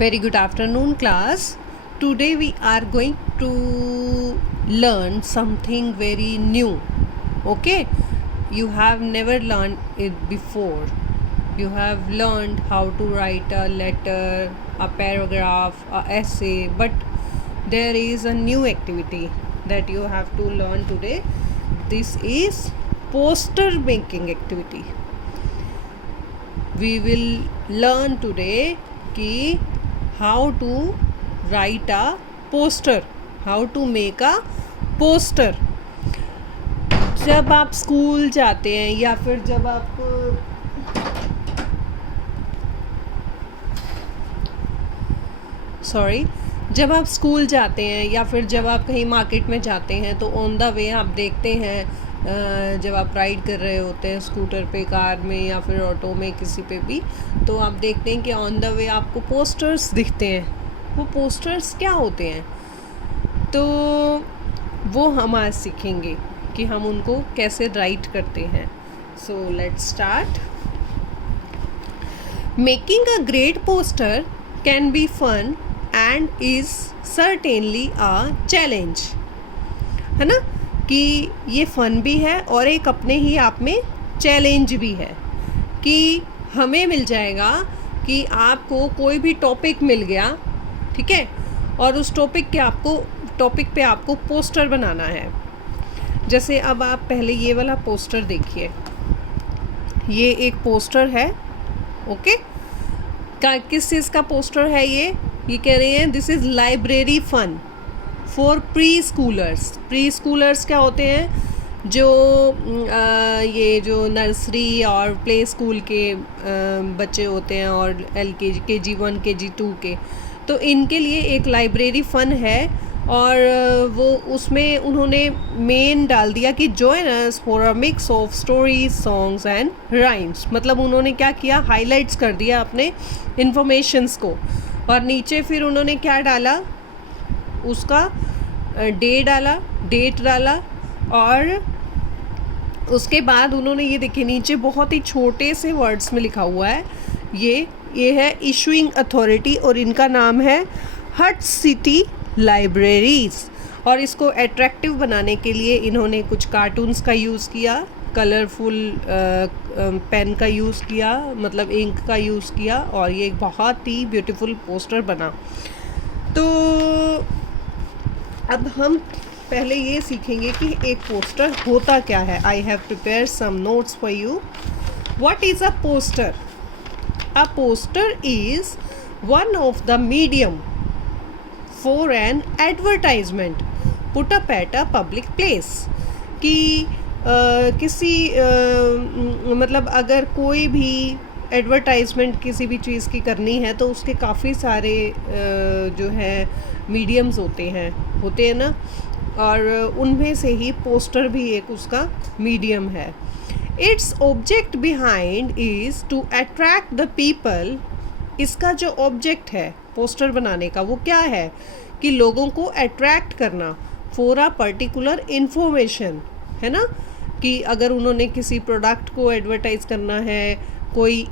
Very good afternoon, class. Today we are going to learn something very new. Okay, you have never learned it before. You have learned how to write a letter, a paragraph, a essay, but there is a new activity that you have to learn today. This is poster making activity. We will learn today कि how to write a poster, how to make a poster. जब आप school जाते हैं या फिर जब आप जब आप स्कूल जाते हैं या फिर जब आप कहीं मार्केट में जाते हैं तो ऑन द वे आप देखते हैं जब आप राइड कर रहे होते हैं स्कूटर पे, कार में या फिर ऑटो में, किसी पे भी, तो आप देखते हैं कि ऑन द वे आपको पोस्टर्स दिखते हैं. वो पोस्टर्स क्या होते हैं, तो वो हम आज सीखेंगे कि हम उनको कैसे राइट करते हैं. So let's start. Making a great poster can be fun and is certainly a challenge. है ना, कि ये फ़न भी है और एक अपने ही आप में चैलेंज भी है. कि हमें मिल जाएगा कि आपको कोई भी टॉपिक मिल गया, ठीक है, और उस टॉपिक पे आपको पोस्टर बनाना है. जैसे अब आप पहले ये वाला पोस्टर देखिए, ये एक पोस्टर है. ओके, किस चीज़ का पोस्टर है ये कह रहे हैं this is library fun for preschoolers. Preschoolers क्या होते हैं, जो ये जो नर्सरी और प्ले स्कूल के बच्चे होते हैं, और LKG, KG1, KG2 के, तो इनके लिए एक लाइब्रेरी फ़न है. और वो उसमें उन्होंने मेन डाल दिया कि join us for a mix of stories, songs and rhymes. मतलब उन्होंने क्या किया, हाईलाइट्स कर दिया अपने इन्फॉर्मेशंस को. और नीचे फिर उन्होंने क्या डाला, उसका डेट डाला. और उसके बाद उन्होंने ये देखिए नीचे बहुत ही छोटे से वर्ड्स में लिखा हुआ है, ये है इशूइंग अथॉरिटी, और इनका नाम है हट सिटी लाइब्रेरीज. और इसको अट्रैक्टिव बनाने के लिए इन्होंने कुछ कार्टून्स का यूज़ किया, कलरफुल पेन का यूज़ किया, मतलब इंक का यूज़ किया, और ये एक बहुत ही ब्यूटीफुल पोस्टर बना. तो अब हम पहले ये सीखेंगे कि एक पोस्टर होता क्या है. I have prepare some notes for you. What is a poster? A poster is one of the medium for an advertisement put up at a public place. कि किसी मतलब अगर कोई भी एडवर्टाइजमेंट किसी भी चीज़ की करनी है तो उसके काफ़ी सारे जो है मीडियम्स होते हैं ना, और उनमें से ही पोस्टर भी एक उसका मीडियम है. Its object behind is to attract the people. इसका जो ऑब्जेक्ट है पोस्टर बनाने का वो क्या है, कि लोगों को अट्रैक्ट करना फॉर अ पर्टिकुलर इन्फॉर्मेशन. है ना, कि अगर उन्होंने किसी प्रोडक्ट को एडवर्टाइज़ करना है, कोई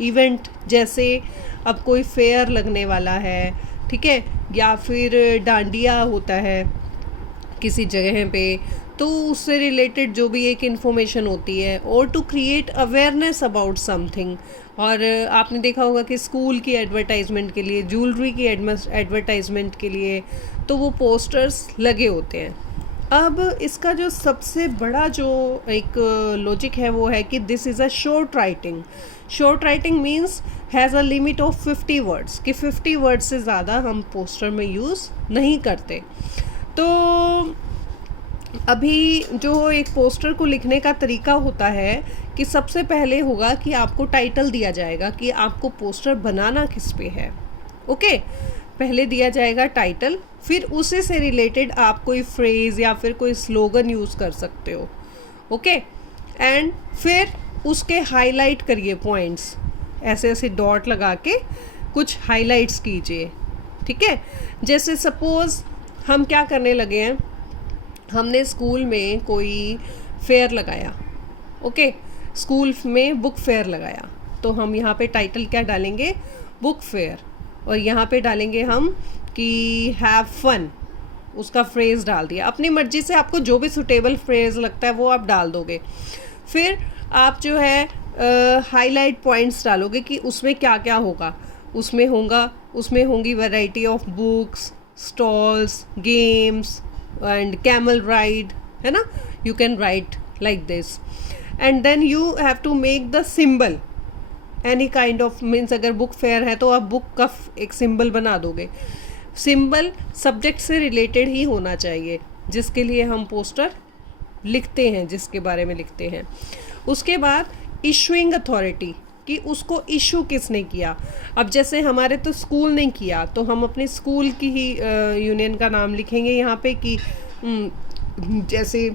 इवेंट जैसे अब कोई फेयर लगने वाला है, ठीक है, या फिर डांडिया होता है किसी जगह पे, तो उससे रिलेटेड जो भी एक इन्फॉर्मेशन होती है, और to create awareness about something. और आपने देखा होगा कि स्कूल की एडवर्टाइजमेंट के लिए, ज्वेलरी की एडवर्टाइजमेंट के लिए तो वो पोस्टर्स लगे होते हैं. अब इसका जो सबसे बड़ा जो एक लॉजिक है वो है कि this is a short writing. Short writing means has a limit of 50 words, कि 50 वर्ड्स से ज़्यादा हम पोस्टर में यूज़ नहीं करते. तो अभी जो एक पोस्टर को लिखने का तरीका होता है कि सबसे पहले होगा कि आपको टाइटल दिया जाएगा कि आपको पोस्टर बनाना किस पे है. ओके, पहले दिया जाएगा टाइटल, फिर उसी से रिलेटेड आप कोई फ्रेज़ या फिर कोई स्लोगन यूज़ कर सकते हो. ओके, एंड फिर उसके हाईलाइट करिए पॉइंट्स, ऐसे ऐसे डॉट लगा के कुछ हाईलाइट्स कीजिए. ठीक है, जैसे सपोज़ हम क्या करने लगे हैं, हमने स्कूल में कोई फेयर लगाया. ओके, स्कूल में बुक फेयर लगाया, तो हम यहाँ पे टाइटल क्या डालेंगे, बुक फेयर, और यहाँ पे डालेंगे हम कि हैव फन, उसका फ्रेज़ डाल दिया। अपनी मर्जी से आपको जो भी सुटेबल फ्रेज़ लगता है वो आप डाल दोगे। फिर आप जो है हाईलाइट पॉइंट्स डालोगे कि उसमें क्या क्या होगा। उसमें होंगी variety of books, stalls, games and camel ride, है ना। You can write like this and then you have to make the symbol any kind of, means अगर बुक फेयर है तो आप बुक का एक सिंबल बना दोगे। सिंबल सब्जेक्ट से रिलेटेड ही होना चाहिए जिसके लिए हम पोस्टर लिखते हैं, जिसके बारे में लिखते हैं। उसके बाद इशूइंग अथॉरिटी, कि उसको इशू किसने किया। अब जैसे हमारे तो स्कूल ने किया तो हम अपने स्कूल की ही यूनियन का नाम लिखेंगे यहाँ पे कि जैसे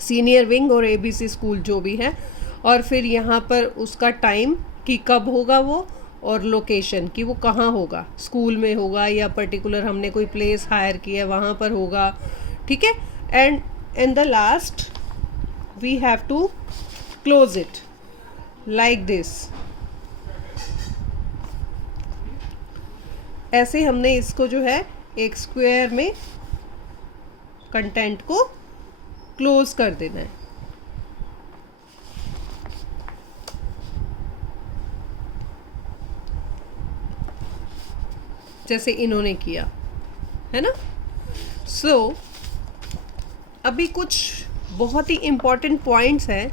सीनियर विंग और ABC स्कूल जो भी है, और फिर यहाँ पर उसका टाइम कि कब होगा वो, और लोकेशन कि वो कहाँ होगा, स्कूल में होगा या पर्टिकुलर हमने कोई प्लेस हायर किया है वहाँ पर होगा, ठीक है। And in the last we have to close it like this. ऐसे हमने इसको जो है एक स्क्वायर में कंटेंट को क्लोज कर देना है। जैसे इन्होंने किया है ना। सो अभी कुछ बहुत ही इम्पॉर्टेंट पॉइंट्स हैं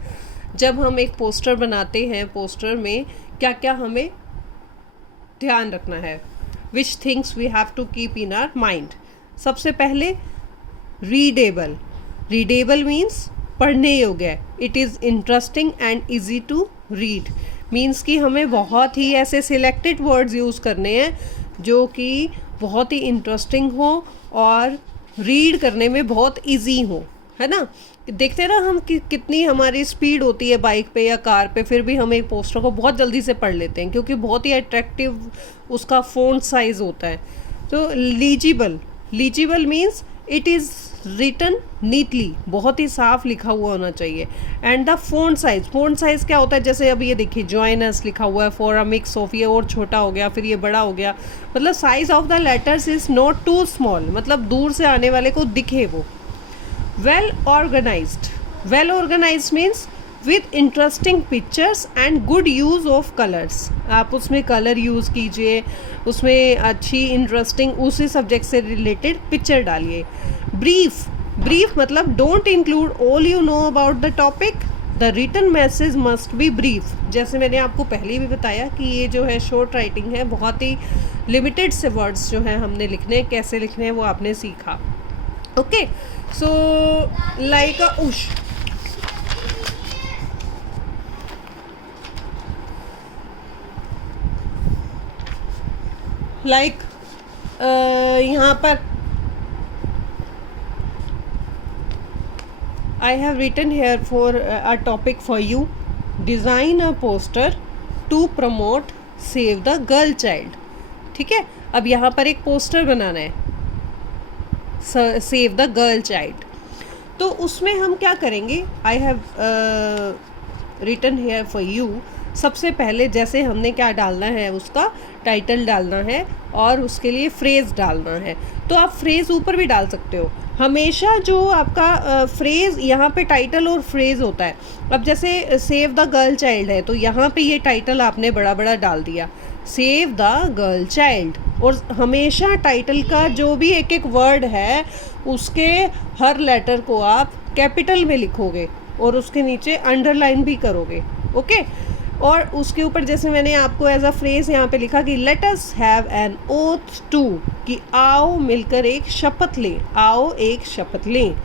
जब हम एक पोस्टर बनाते हैं। पोस्टर में क्या क्या हमें ध्यान रखना है, which things we have to keep in our mind. सबसे पहले रीडेबल। रीडेबल मीन्स पढ़ने योग्य, it is interesting and easy to read. Means कि हमें बहुत ही ऐसे सिलेक्टेड वर्ड्स यूज़ करने हैं जो कि बहुत ही इंटरेस्टिंग हो और रीड करने में बहुत इजी हो, है ना। देखते ना हम कि कितनी हमारी स्पीड होती है बाइक पे या कार पे, फिर भी हम एक पोस्टर को बहुत जल्दी से पढ़ लेते हैं क्योंकि बहुत ही अट्रैक्टिव उसका फ़ॉन्ट साइज़ होता है। तो legible means it is written neatly, बहुत ही साफ लिखा हुआ होना चाहिए। एंड द फ़ॉन्ट साइज़ क्या होता है, जैसे अब ये देखिए जॉइन अस लिखा हुआ है, फॉर अ मिक्स ऑफ, ये और छोटा हो गया, फिर ये बड़ा हो गया। मतलब size of the letters is not too small, मतलब दूर से आने वाले को दिखे वो। Well organized means with interesting pictures and good use of colours. आप उसमें कलर यूज़ कीजिए, उसमें अच्छी इंटरेस्टिंग उसी सब्जेक्ट से रिलेटेड पिक्चर डालिए। ब्रीफ मतलब don't include all you know about the topic, the written message must be brief. जैसे मैंने आपको पहले भी बताया कि ये जो है शॉर्ट राइटिंग है, बहुत ही लिमिटेड से वर्ड्स जो है हमने लिखने, कैसे लिखने हैं वो आपने सीखा। Okay, so like a uh, like यहाँ पर I have written here for a topic for you. Design a poster to promote Save the Girl Child. ठीक है, अब यहाँ पर एक पोस्टर बनाना है सेव द गर्ल चाइल्ड। तो उसमें हम क्या करेंगे, I have written here for you. सबसे पहले जैसे हमने क्या डालना है, उसका टाइटल डालना है और उसके लिए फ्रेज़ डालना है। तो आप फ्रेज़ ऊपर भी डाल सकते हो। हमेशा जो आपका फ्रेज़ यहाँ पे टाइटल और फ्रेज़ होता है। अब जैसे सेव द गर्ल चाइल्ड है तो यहाँ पे ये टाइटल आपने बड़ा बड़ा डाल दिया, सेव द गर्ल चाइल्ड। और हमेशा टाइटल का जो भी एक एक वर्ड है उसके हर लेटर को आप कैपिटल में लिखोगे और उसके नीचे अंडरलाइन भी करोगे। ओके, और उसके ऊपर जैसे मैंने आपको एज अ फ्रेज़ यहाँ पे लिखा कि let us have an oath to, कि आओ मिलकर एक शपथ लें, आओ एक शपथ लें।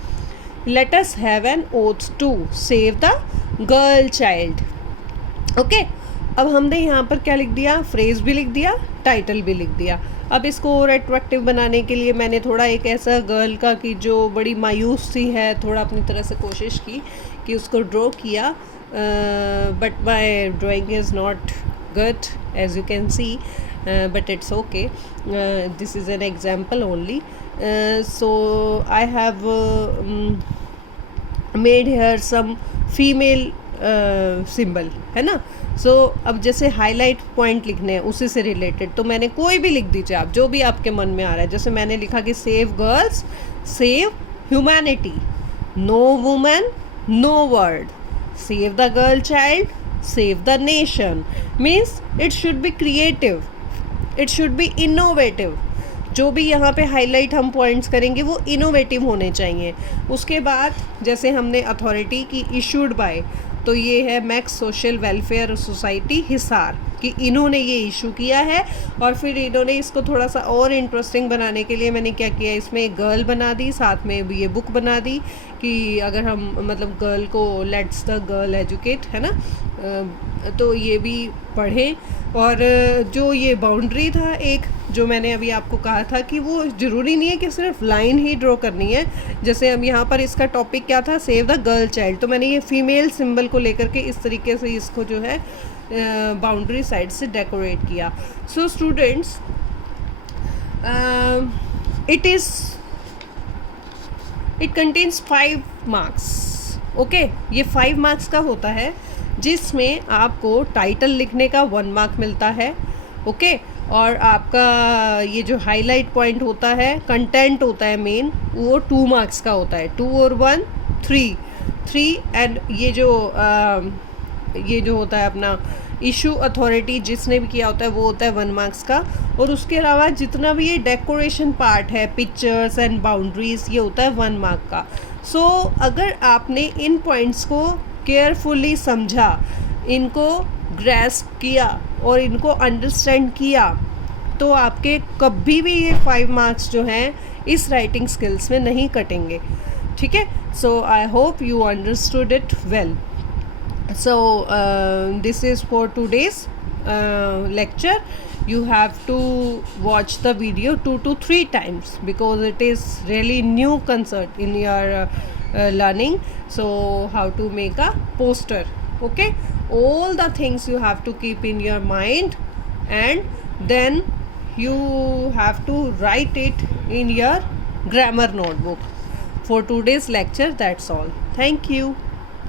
Let us have an oath to save the girl child. Okay, अब हमने यहाँ पर क्या लिख दिया, फ्रेज़ भी लिख दिया, टाइटल भी लिख दिया। अब इसको और अट्रैक्टिव बनाने के लिए मैंने थोड़ा एक ऐसा गर्ल का कि जो बड़ी मायूस सी है, थोड़ा अपनी तरह से कोशिश की कि उसको ड्रॉ किया, but my drawing is not good as you can see, but it's okay. This is an example only. So I have made here some female symbol, है ना। सो अब जैसे हाईलाइट पॉइंट लिखने हैं उसी से रिलेटेड, तो मैंने कोई भी लिख दीजिए आप, जो भी आपके मन में आ रहा है। जैसे मैंने लिखा कि save girls, save humanity, no women no world, save the girl child, save the nation. Means it should be creative, it should be innovative. जो भी यहाँ पे हाईलाइट हम पॉइंट्स करेंगे वो इनोवेटिव होने चाहिए। उसके बाद जैसे हमने अथॉरिटी की इशूड बाय, तो ये है max social welfare society Hisar, कि इन्होंने ये इशू किया है। और फिर इन्होंने इसको थोड़ा सा और इंटरेस्टिंग बनाने के लिए मैंने क्या किया, इसमें एक गर्ल बना दी, साथ में भी ये बुक बना दी कि अगर हम मतलब गर्ल को लेट्स द गर्ल एजुकेट, है ना, तो ये भी पढ़ें। और जो ये बाउंड्री था एक, जो मैंने अभी आपको कहा था कि वो ज़रूरी नहीं है कि सिर्फ लाइन ही ड्रॉ करनी है। जैसे अब यहाँ पर इसका टॉपिक क्या था, सेव द गर्ल चाइल्ड, तो मैंने ये फीमेल सिंबल को लेकर के इस तरीके से इसको जो है बाउंड्री साइड से डेकोरेट किया। So students, it contains 5 marks. Okay, ये 5 मार्क्स का होता है, जिसमें आपको टाइटल लिखने का 1 मार्क मिलता है। ओके, और आपका ये जो हाईलाइट पॉइंट होता है, कंटेंट होता है मेन, वो 2 मार्क्स का होता है। 2 और 1 3 एंड ये जो होता है अपना इशू अथॉरिटी जिसने भी किया होता है वो होता है 1 मार्क्स का। और उसके अलावा जितना भी ये डेकोरेशन पार्ट है, पिक्चर्स एंड बाउंड्रीज, ये होता है 1 मार्क का। सो अगर आपने इन पॉइंट्स को केयरफुली समझा, इनको ग्रैस्प किया और इनको अंडरस्टैंड किया, तो आपके कभी भी ये 5 मार्क्स जो हैं इस राइटिंग स्किल्स में नहीं कटेंगे। ठीक है, so I hope you understood it well. So this is for today's lecture. You have to watch the video 2 to 3 times because it is really new concept in your learning. So how to make a poster, okay, all the things you have to keep in your mind, and then you have to write it in your grammar notebook. For today's lecture, that's all. Thank you.